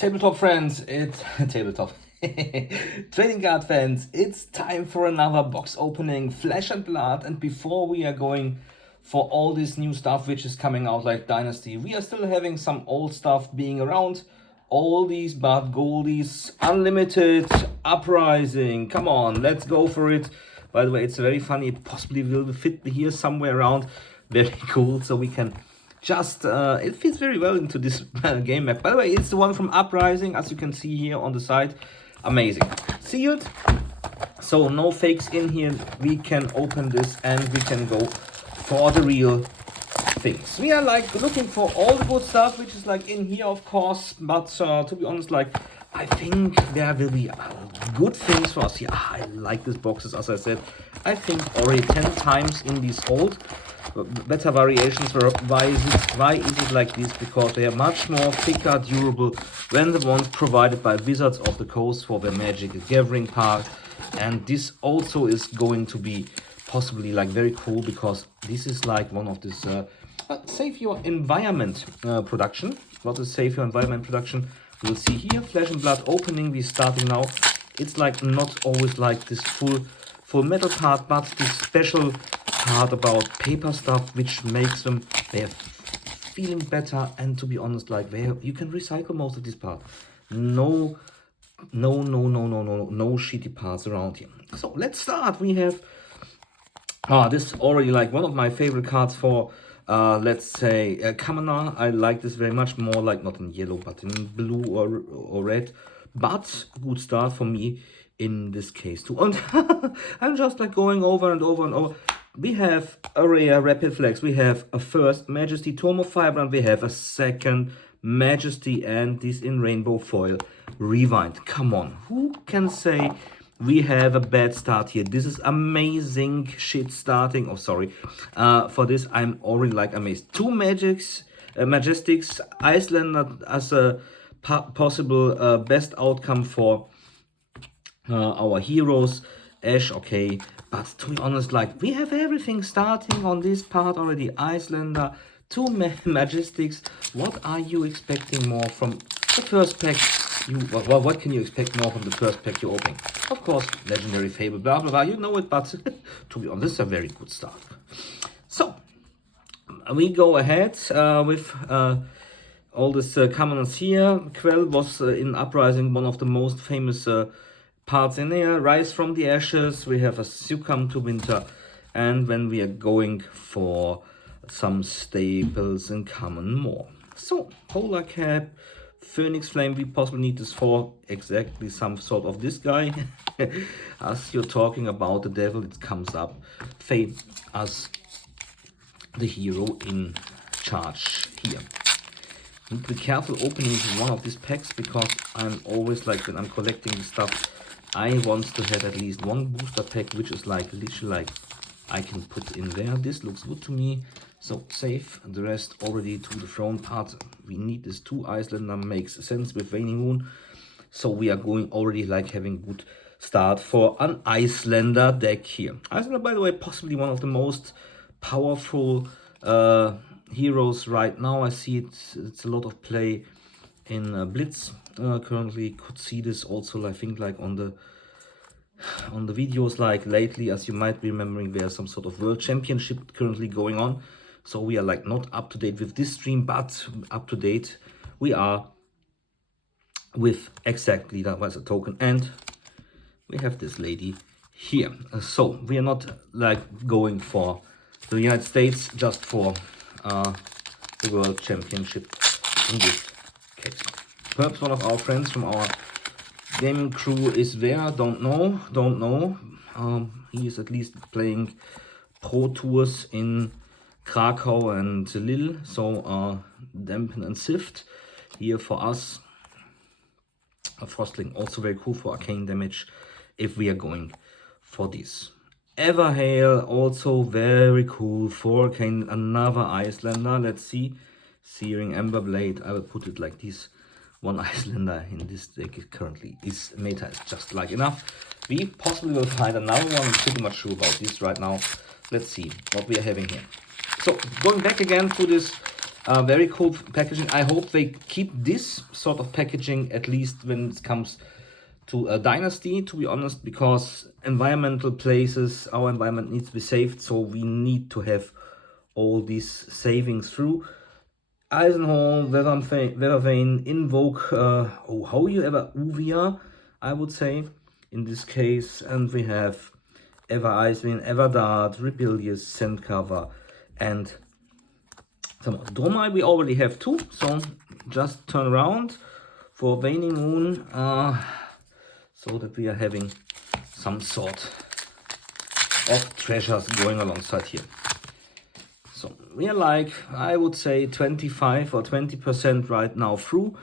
Tabletop friends, it's tabletop. Trading card fans, it's time for another box opening, Flesh and Blood. And before we are going for all this new stuff which is coming out like Dynasty, we are still having some old stuff being around. All these but goldies, unlimited, Uprising. Come on, let's go for it. By the way, it's very funny. It possibly will fit here somewhere around. Very cool. So we can just it fits very well into this game map. By the way, it's the one from Uprising, as you can see here on the side. Amazing. Sealed, so no fakes in here. We can open this and we can go for the real things. We are like looking for all the good stuff which is like in here, of course, but to be honest, like I think there will be good things for us here. I like these boxes, as I said. I think already 10 times in these old better variations. Why is it like this? Because they are much more thicker, durable than the ones provided by Wizards of the Coast for their Magic the Gathering part. And this also is going to be possibly like very cool, because this is like one of this save your environment production. What is save your environment production? We'll see here, Flesh and Blood opening. We're starting now. It's like not always like this full metal part, but this special part about paper stuff which makes them they're feeling better. And to be honest, like you can recycle most of this part. No shitty parts around here. So let's start. We have this is already like one of my favorite cards for let's say Commoner. I like this very much, more like not in yellow but in blue or red, but good start for me in this case too. And I'm just like going over and over and over. We have a rare Rapid Flex, we have a first Majesty Tome of Fiber, and we have a second Majesty, and this in rainbow foil Rewind. Come on, who can say we have a bad start here? This is amazing shit starting. Oh, sorry. For this, I'm already like amazed. Two Majestics, Icelander as a possible best outcome for our heroes. Ash, okay. But to be honest, like we have everything starting on this part already. Icelander, two Majestics. What are you expecting more from the first pack? What can you expect more from the first pack you're opening? Of course, Legendary Fable, blah blah blah, you know it, but to be honest, this is a very good start. So we go ahead with all this commoners here. Quell was in Uprising one of the most famous parts in here. Rise from the Ashes, we have a Succumb to Winter, and when we are going for some staples and common more. So Polar Cap, Phoenix Flame, we possibly need this for exactly some sort of this guy. As you're talking about the devil, it comes up. Faye as the hero in charge here. Need to be careful opening one of these packs, because I'm always like, when I'm collecting the stuff, I want to have at least one booster pack which is like literally like I can put in there. This looks good to me, so save the rest already to the throne part. We need this two Icelander, makes sense with Waning Moon. So we are going already like having good start for an Icelander deck here. Icelander, by the way, possibly one of the most powerful heroes right now. I see it's a lot of play in Blitz currently. Could see this also, I think, like on the videos like lately, as you might be remembering, there's some sort of world championship currently going on. So we are like not up to date with this stream, but up to date we are with exactly that was a token. And we have this lady here. So we are not like going for the United States, just for the world championship in this case. Perhaps one of our friends from our gaming crew is there. Don't know. He is at least playing pro tours in Krakow and Lille. So Dampen and Sift here for us. A Frostling, also very cool for arcane damage if we are going for this. Everhail, also very cool for arcane, another Icelander. Let's see. Searing Emberblade, I will put it like this. One Icelander in this deck currently is meta, is just like enough. We possibly will find another one. I'm pretty much sure about this right now. Let's see what we are having here. So going back again to this Very cool packaging. I hope they keep this sort of packaging at least when it comes to a Dynasty, to be honest, because environmental places, our environment needs to be saved, so we need to have all these savings through. Eisenhorn, Weathervane, Invoke, oh, how you ever Uvia, I would say, in this case. And we have Ever Eiswind, Ever Dart, Rebellious, Sandcover, and some more. Dromai we already have 2, so just turn around for Waning Moon, so that we are having some sort of treasures going alongside here. So we are like, I would say 25 or 20% right now through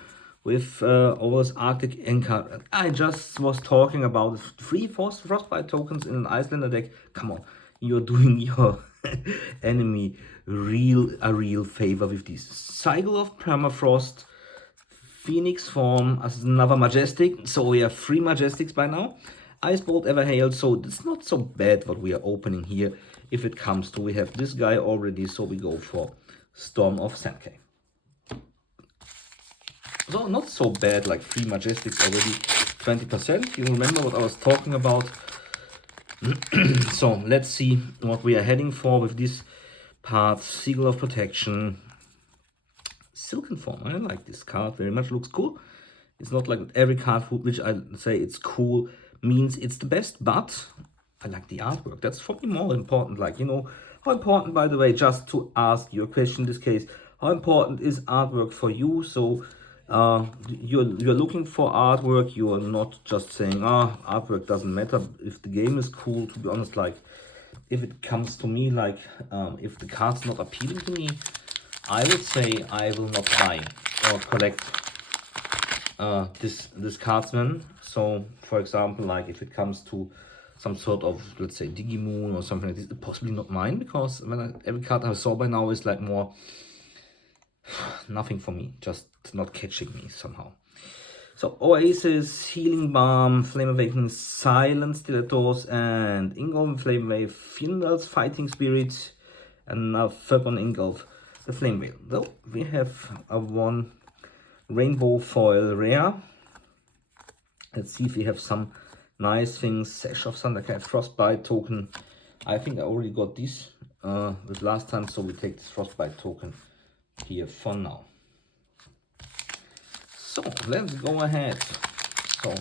with Over's Arctic Encounter. I just was talking about 3 Frostbite tokens in an Icelander deck. Come on, you're doing your enemy a real favor with this. Cycle of Permafrost, Phoenix form as another Majestic. So we have 3 Majestics by now. Ice Bolt Everhail, so it's not so bad what we are opening here. If it comes to, we have this guy already, so we go for Storm of Sankey. So not so bad, like 3 Majestics already, 20%. You remember what I was talking about. So let's see what we are heading for with this part. Seal of Protection, Silken Form. I like this card very much, looks cool. It's not like every card which I say it's cool means it's the best, but I like the artwork. That's for me more important. Like, you know, how important, by the way, just to ask you a question in this case, how important is artwork for you? So you're looking for artwork. You are not just saying, artwork doesn't matter. If the game is cool, to be honest, like if it comes to me, like if the card's not appealing to me, I would say I will not buy or collect this cardsman. So for example, like if it comes to some sort of, let's say, Digimoon or something like this, possibly not mine, because every card I saw by now is like more nothing for me, just not catching me somehow. So Oasis, Healing Balm, Flame Awakening, Silent Stilettos, and Ingolf Flame Wave, Findel's Fighting Spirit, and now third one Ingolf, the Flame Whale. So we have a 1 Rainbow Foil Rare. Let's see if we have some nice things. Sash of Thundercat, Frostbite token. I think I already got this with last time, so we take this Frostbite token here for now. So let's go ahead. So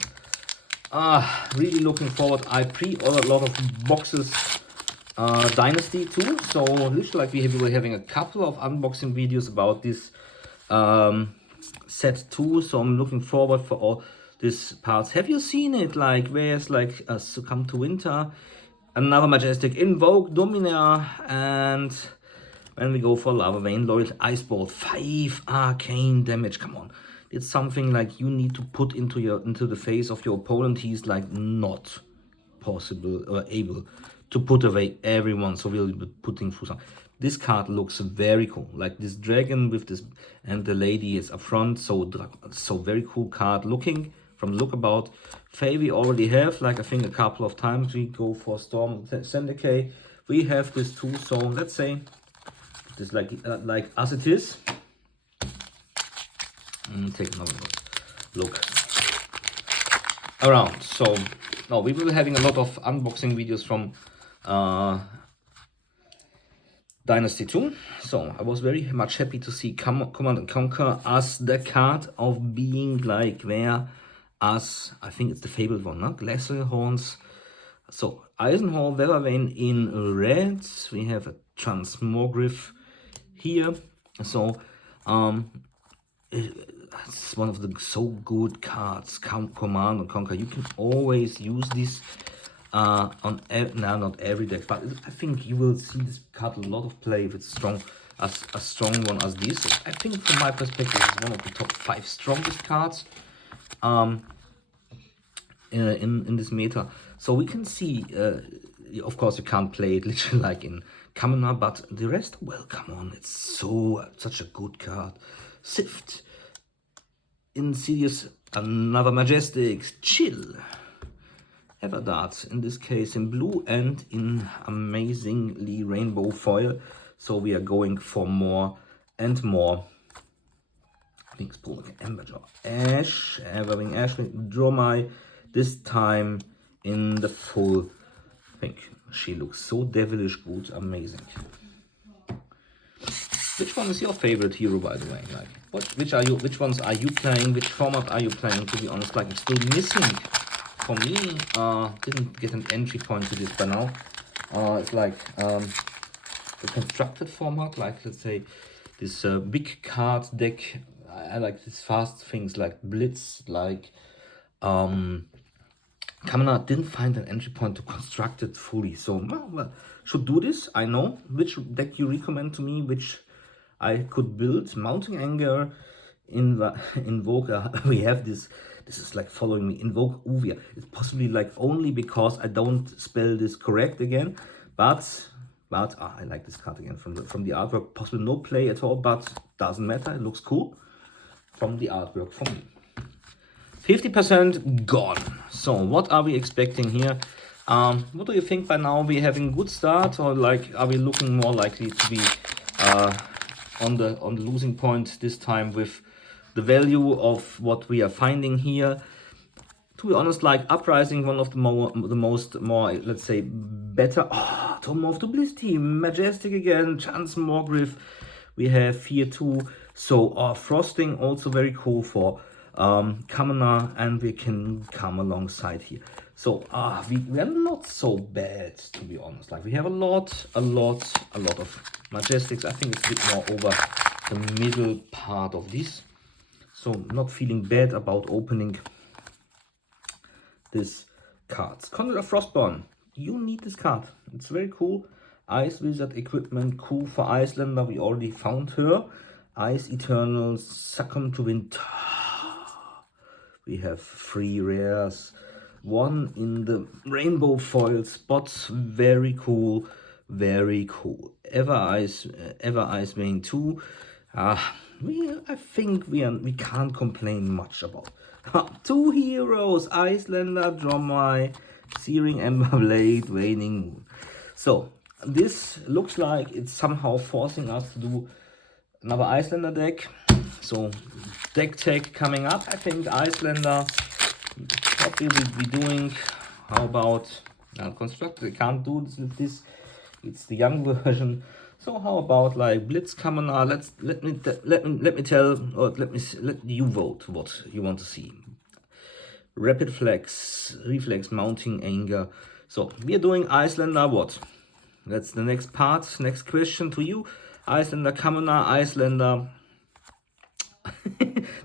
really looking forward. I pre-ordered a lot of boxes Dynasty too, so looks like we were having a couple of unboxing videos about this set too, so I'm looking forward for all these parts. Have you seen it? Like, where's like Succumb to Winter, another Majestic, Invoke Dominaire, and when we go for Lava Vein, Loyal Ice Bolt, 5 arcane damage. Come on, it's something like you need to put into the face of your opponent. He's like not possible or able to put away everyone, so we'll be putting through some. This card looks very cool, like this dragon with this, and the lady is up front, so very cool card looking from the look about. Fae we already have, like I think a couple of times. We go for Storm Syndicate. We have this too, so let's say this like as it is. Take another look around. So now we will be having a lot of unboxing videos from Dynasty 2. So I was very much happy to see Command and Conquer as the card of being like where as I think it's the fabled one, no? Glacial Horns. So Eisenhorn, Weathervane in red. We have a Transmogriff here. So it's one of the so good cards. Command and Conquer. You can always use this on not every deck, but I think you will see this card a lot of play if it's strong, as a strong one as this. I think from my perspective it's one of the top 5 strongest cards in this meta. So we can see, of course you can't play it literally like in Kamina, but the rest, well, come on, it's such a good card. Sift, Insidious, another Majestic, Chill, Everdarts, in this case in blue and in amazingly rainbow foil. So we are going for more and more. Links Pool, Ember Draw, Ash, Everwing Ash, draw my, this time in the full pink. She looks so devilish good, amazing. Which one is your favorite hero, by the way? Like, which ones are you playing? Which format are you playing? To be honest, like, I'm still missing. For me, didn't get an entry point to this by now. It's like the constructed format, like, let's say this big card deck. I like these fast things like Blitz, like Kamina didn't find an entry point to construct it fully. So, well, should do this. I know which deck you recommend to me, which I could build. Mounting Anger, Invoke. We have this. This is like following me. Invoke Uvia. It's possibly like only because I don't spell this correct again. But I like this card again from the artwork. Possibly no play at all, but doesn't matter. It looks cool from the artwork for me. 50% gone. So what are we expecting here? What do you think by now? We having good start, or like are we looking more likely to be on the losing point this time with the value of what we are finding here? To be honest, like Uprising, one of the most more, let's say, better. Oh, Tome of the Bliss team, Majestic again, Chance Morgriff. We have here too. So Frosting also very cool for Kamina, and we can come alongside here. So we are not so bad, to be honest. Like we have a lot of Majestics. I think it's a bit more over the middle part of this. So not feeling bad about opening this cards. Conduit of Frostborn. You need this card. It's very cool. Ice Wizard equipment, cool for Icelander. We already found her. Ice Eternals, Succumb to Winter. We have 3 rares. 1 in the rainbow foil spots. Very cool. Very cool. Ever Ice Vein 2. I think we can't complain much about. 2 heroes, Icelander, Dromai, Searing Ember Blade, Waning Moon. So this looks like it's somehow forcing us to do another Icelander deck. So deck tech coming up. I think Icelander. What will we be doing? How about constructed? I can't do this with this. It's the young version. So how about like Blitz Kamina? Let me tell, or let you vote what you want to see. Rapid Flex, Reflex, Mounting Anger. So we are doing Icelander. What? That's the next part. Next question to you. Icelander Kamina, Icelander.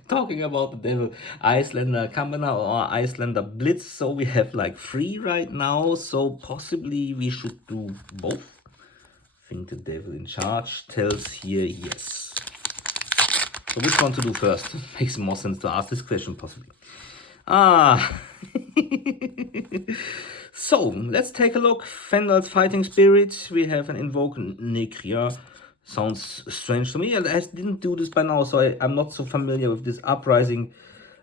Talking about the devil, Icelander Kamina or Icelander Blitz. So we have like 3 right now. So possibly we should do both. I think the devil in charge tells here yes. So which one to do first? Makes more sense to ask this question possibly. So let's take a look. Fendel's Fighting Spirit. We have an Invoke Nekria. Sounds strange to me. I didn't do this by now, so I'm not so familiar with this Uprising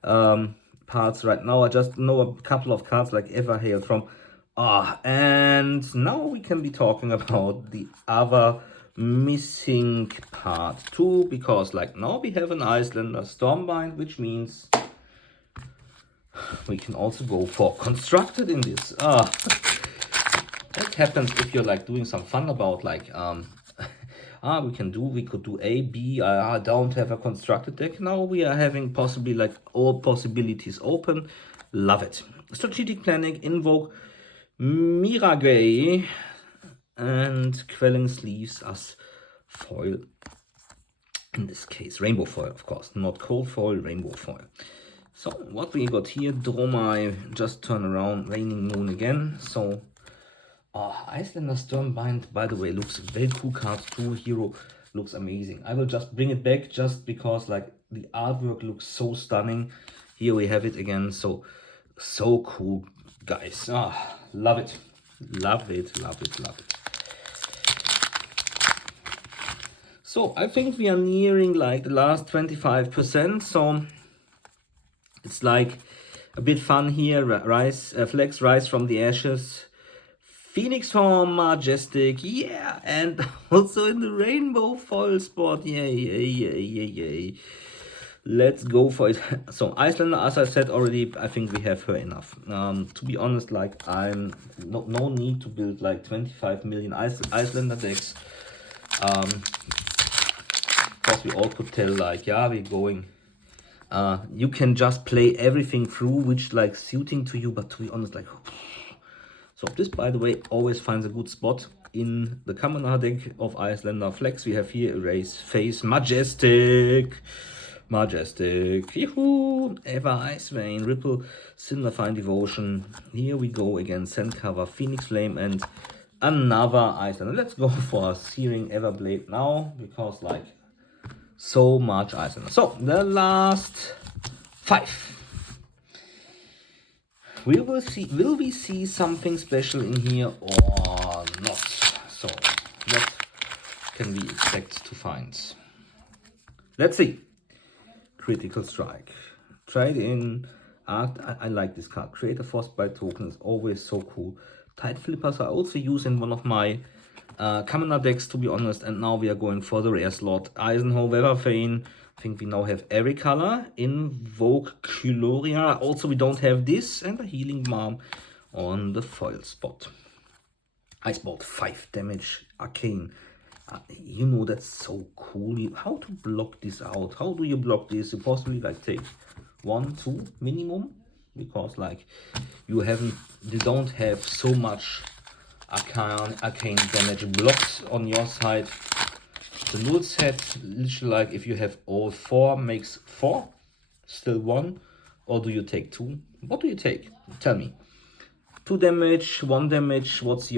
parts right now. I just know a couple of cards like Everhail from. And now we can be talking about the other missing part too, because like now we have an Icelander Stormbind, which means we can also go for constructed in this. What happens if you're like doing some fun about like we could do A, B. I don't have a constructed deck. Now we are having possibly like all possibilities open. Love it. Strategic planning, Invoke Mirage, and Quelling Sleeves as foil. In this case, rainbow foil, of course, not cold foil, rainbow foil. So what we got here, Dromai, just turn around, Raining Moon again. So Icelander Stormbind, by the way, looks a very cool card too. Hero looks amazing. I will just bring it back just because like the artwork looks so stunning. Here we have it again. So cool, guys. Love it. Love it, love it, love it. So I think we are nearing like the last 25%. So it's like a bit fun here. Flex, Rise from the Ashes. Phoenix form, Majestic, yeah, and also in the rainbow foil spot, yay, yay, yay, yay, yay. Let's go for it. So Icelander, as I said already, I think we have her enough. To be honest, like I'm no need to build like 25 million Icelander decks. Because we all could tell like, yeah, we're going. You can just play everything through, which like suiting to you, but to be honest, like. So this, by the way, always finds a good spot in the Kamana deck of Icelander Flex. We have here Erase, Face, Majestic, Yahoo, Ever, Ice Vein, Ripple, Cinderfine Devotion. Here we go again, Sand Cover, Phoenix Flame, and another Icelander. Let's go for a Searing Everblade now, because like so much Icelander. So the last 5. We will see. Will we see something special in here or not? So, what can we expect to find? Let's see. Critical Strike. Trade in art. I like this card. Create a Frostbite token is always so cool. Tide Flippers I also use in one of my Kamina decks, to be honest. And now we are going for the rare slot. Isenhoe, Weatherfane. I think we now have every color. Invoke Culoria. Also, we don't have this. And a Healing Balm on the foil spot. Icebolt, 5 damage. Arcane. You know, that's so cool. How to block this out? How do you block this? You possibly like take 1, 2 minimum. Because like you don't have so much arcane damage blocks on your side. The null set, literally like if you have all 4 makes 4, still 1, or do you take 2? What do you take? Tell me. 2 damage, 1 damage, what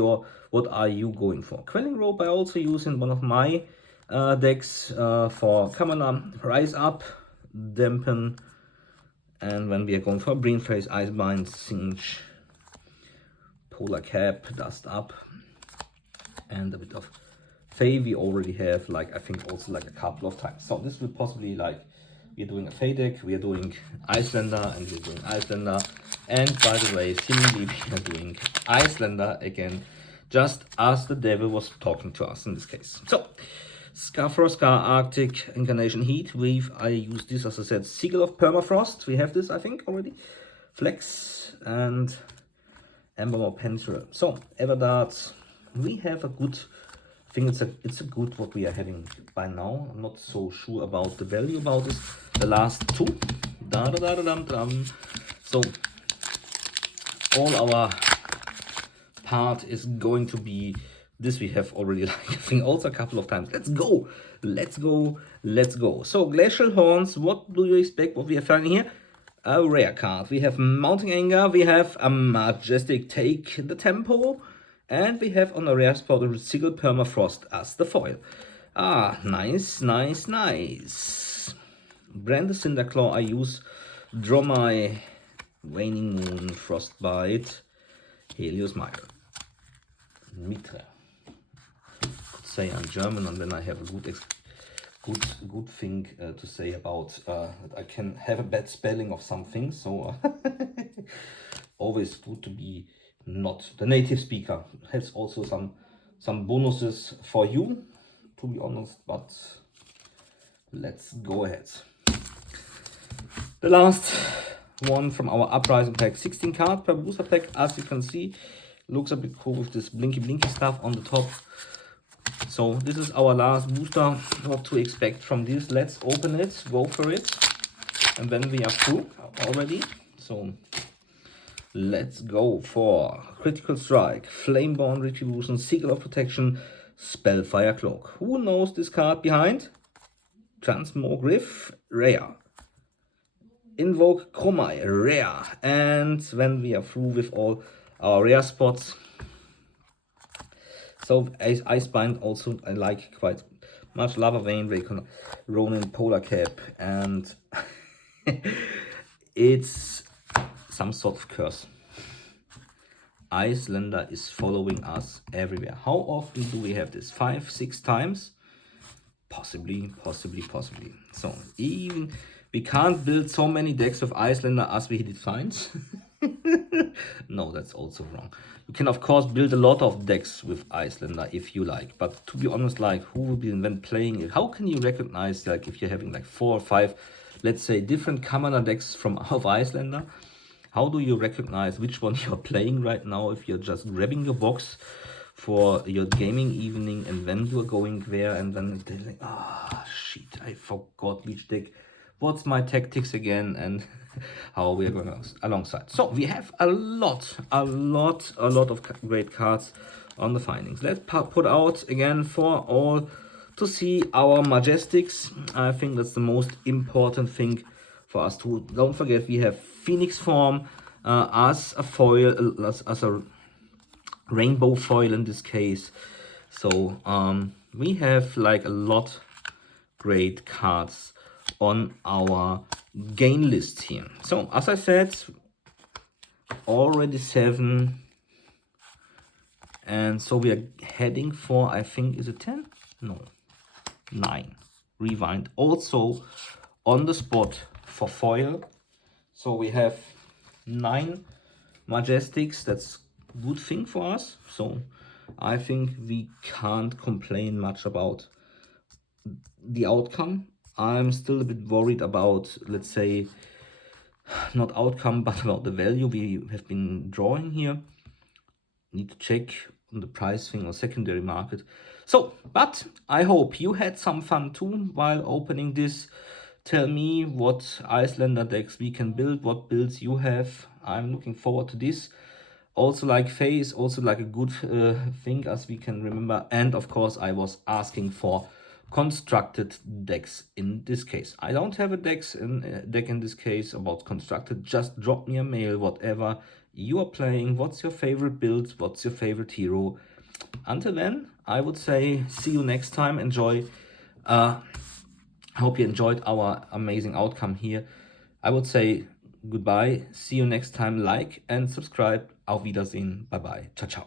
are you going for? Quelling Rope I also use in one of my decks for Kamana. Rise Up, Dampen, and when we are going for Brain Phase, Icebind, Singe, Polar Cap, Dust Up, and a bit of Fae we already have, like I think also like a couple of times. So this will possibly like, we're doing a Fae deck, we are doing Icelander, and we're doing Icelander. And by the way, seemingly we are doing Icelander again, just as the devil was talking to us in this case. So, Scar Arctic, Incarnation Heat Wave, I use this as I said, Sigil of Permafrost, we have this I think already. Flex, and Ember Pencil. So, Everdart, we have a good, I think it's a good what we are having by now. I'm not so sure about the value about this. The last 2. So all our part is going to be this. We have already like I think also a couple of times. Let's go. So Glacial Horns, what do you expect what we are finding here? A rare card. We have Mounting Anger, we have a Majestic Take the Tempo, and we have on a rare spot a Sigil Permafrost as the foil. Nice. Brand the Cinderclaw I use. Draw my Waning Moon, Frostbite, Helios Mile, Mitre. Could say I'm German, and then I have a good thing to say about that I can have a bad spelling of something. So always good to be not the native speaker. Has also some bonuses for you, to be honest. But let's go ahead. The last one from our Uprising pack, 16 cards per booster pack. As you can see, looks a bit cool with this blinky stuff on the top. So this is our last booster. What to expect from this? Let's open it, go for it, and then we are through already. So let's go for Critical Strike, Flameborn Retribution, Sigil of Protection, Spellfire Cloak. Who knows this card behind? Transmogriff, rare. Invoke Chromai, rare. And when we are through with all our rare spots, so Icebind also I like quite much. Lava Vein, Raycon, Ronin, Polar Cap, and it's some sort of curse. Icelander is following us everywhere. How often do we have this? 5, 6 times? Possibly. So even we can't build so many decks of Icelander as we did find. No, that's also wrong. You can of course build a lot of decks with Icelander if you like, but to be honest, like who will be then playing it? How can you recognize, like if you're having like 4 or 5, let's say, different commoner decks from of Icelander? How do you recognize which one you're playing right now if you're just grabbing your box for your gaming evening and then you're going there and then they're like, ah, shit, I forgot which deck. What's my tactics again, and how we are going alongside. So we have a lot of great cards on the findings. Let's put out again for all to see our Majestics. I think that's the most important thing for us to don't forget. We have Phoenix form as a foil, as a rainbow foil in this case. So we have like a lot great cards on our gain list here. So as I said, already 7, and so we are heading for, I think, is it 10? No, 9. Rewind also on the spot for foil. So we have 9 Majestics. That's good thing for us. So I think we can't complain much about the outcome. I'm still a bit worried about, let's say, not outcome, but about the value we have been drawing here. Need to check on the pricing or secondary market. So, but I hope you had some fun too while opening this. Tell me what Icelander decks we can build, what builds you have. I'm looking forward to this. Also like Faye is also like a good thing, as we can remember. And of course I was asking for constructed decks in this case. I don't have a deck in this case about constructed. Just drop me a mail, whatever you are playing, what's your favorite build, what's your favorite hero. Until then, I would say see you next time. Enjoy. Hope you enjoyed our amazing outcome here. I would say goodbye. See you next time. Like and subscribe. Auf Wiedersehen. Bye bye. Ciao, ciao.